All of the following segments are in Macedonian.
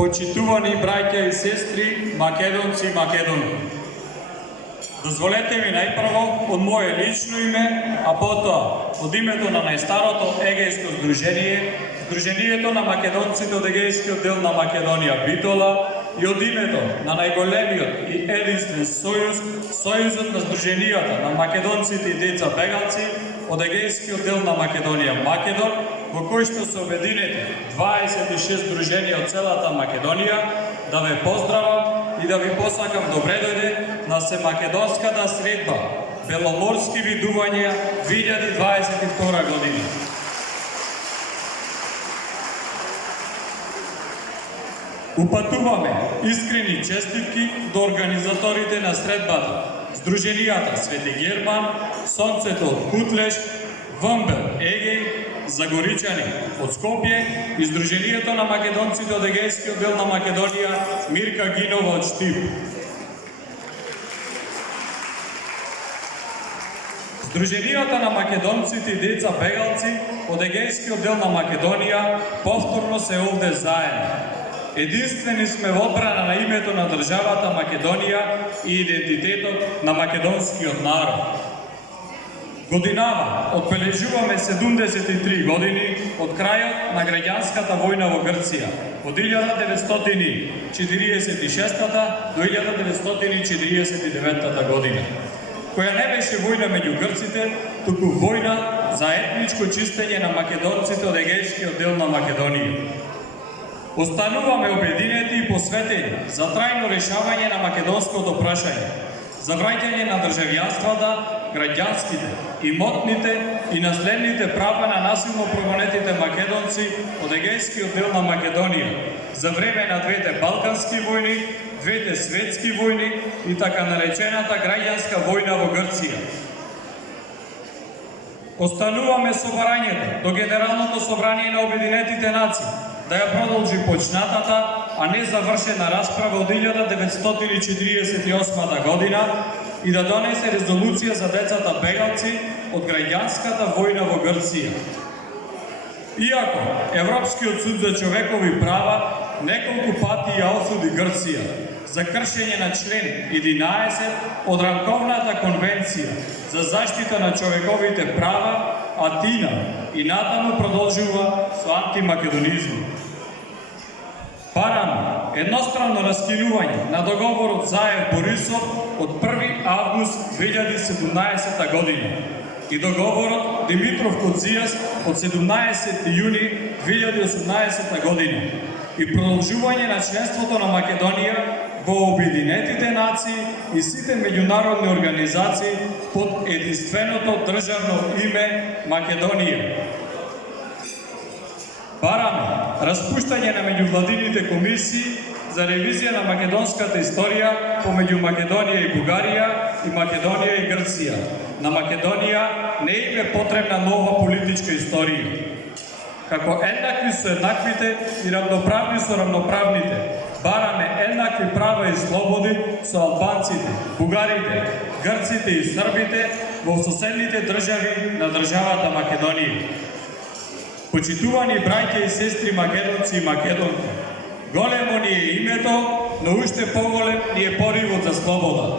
Почитувани браќа и сестри, македонци и македонки. Дозволете ми најпрво од моје лично име, а потоа од името на најстарото егејско здружение, Здруженијето на македонците од егејскиот дел на Македонија Битола, и од името на најголемиот и единствен сојуз, Сојузот на Здруженијата на македонците и деца бегалци од егејскиот дел на Македонија Македон, во кој што се обединети 26 здруженија од целата Македонија, да ве поздравам и да ви посакам добре дојде на Семакедонската средба Беломорски видувања 2022 година. Упатуваме искрени честитки до организаторите на средбата, Здруженијата Свети Герман, Сонцето од Кутлеш, Вмбел Егеј, Загоричани од Скопје и Здруженијето на македонците од егејскиот дел на Македонија Мирка Гинова од Штип. Здруженијата на македонците и деца бегалци од егејскиот дел на Македонија повторно се овде заедно. Единствени сме во одбрана на името на државата Македонија и идентитетот на македонскиот народ. Годинава одбележуваме 73 години од крајот на граѓанската војна во Грција, од 1946 до 1949 година, која не беше војна меѓу грците, туку војна за етничко чистење на македонците од егејскиот дел на Македонија. Остануваме обединети и посветени за трајно решавање на македонското прашање, за враќање на државјанствата, граѓанските, имотните и наследните права на насилно прогонетите македонци од егејскиот дел на Македонија за време на двете балкански војни, двете светски војни и така наречената граѓанска војна во Грција. Остануваме со барањето до Генералното собрание на Обединетите нации да ја продолжи почнатата, а не завршена расправа од 1948 година и да донесе резолуција за децата бегалци од граѓанската војна во Грција. Иако Европскиот суд за човекови права неколку пати ја осуди Грција за кршење на член 11 од Рамковната конвенција за заштита на човековите права, Атина и натаму продолжува со антимакедонизм. Бараме едностранно раскинување на договорот Заев-Борисов од 1 август 2017 година и договорот Димитров-Коцijas од 17 јуни 2018 година и продолжување на членството на Македонија во Обединетите нации и сите меѓународни организации под единственото државно име Македонија. Бараме распуштање на меѓувладините комисии за ревизија на македонската историја помеѓу Македонија и Бугарија и Македонија и Грција. На Македонија не им е потребна нова политичка историја. Како еднакви со еднаквите и равноправни со равноправните, бараме еднакви права и слободи со албанците, бугарите, грците и србите во соседните држави на државата Македонија. Почитувани браќа и сестри македонци и македонки, големо ни е името, но уште поголем ни е поривот за слобода.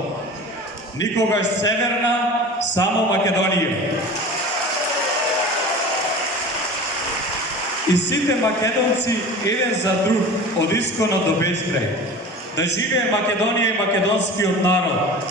Никогаш северна, само Македонија. И сите македонци еден за друг од исконот до безкрај. Да живее Македонија и македонскиот народ.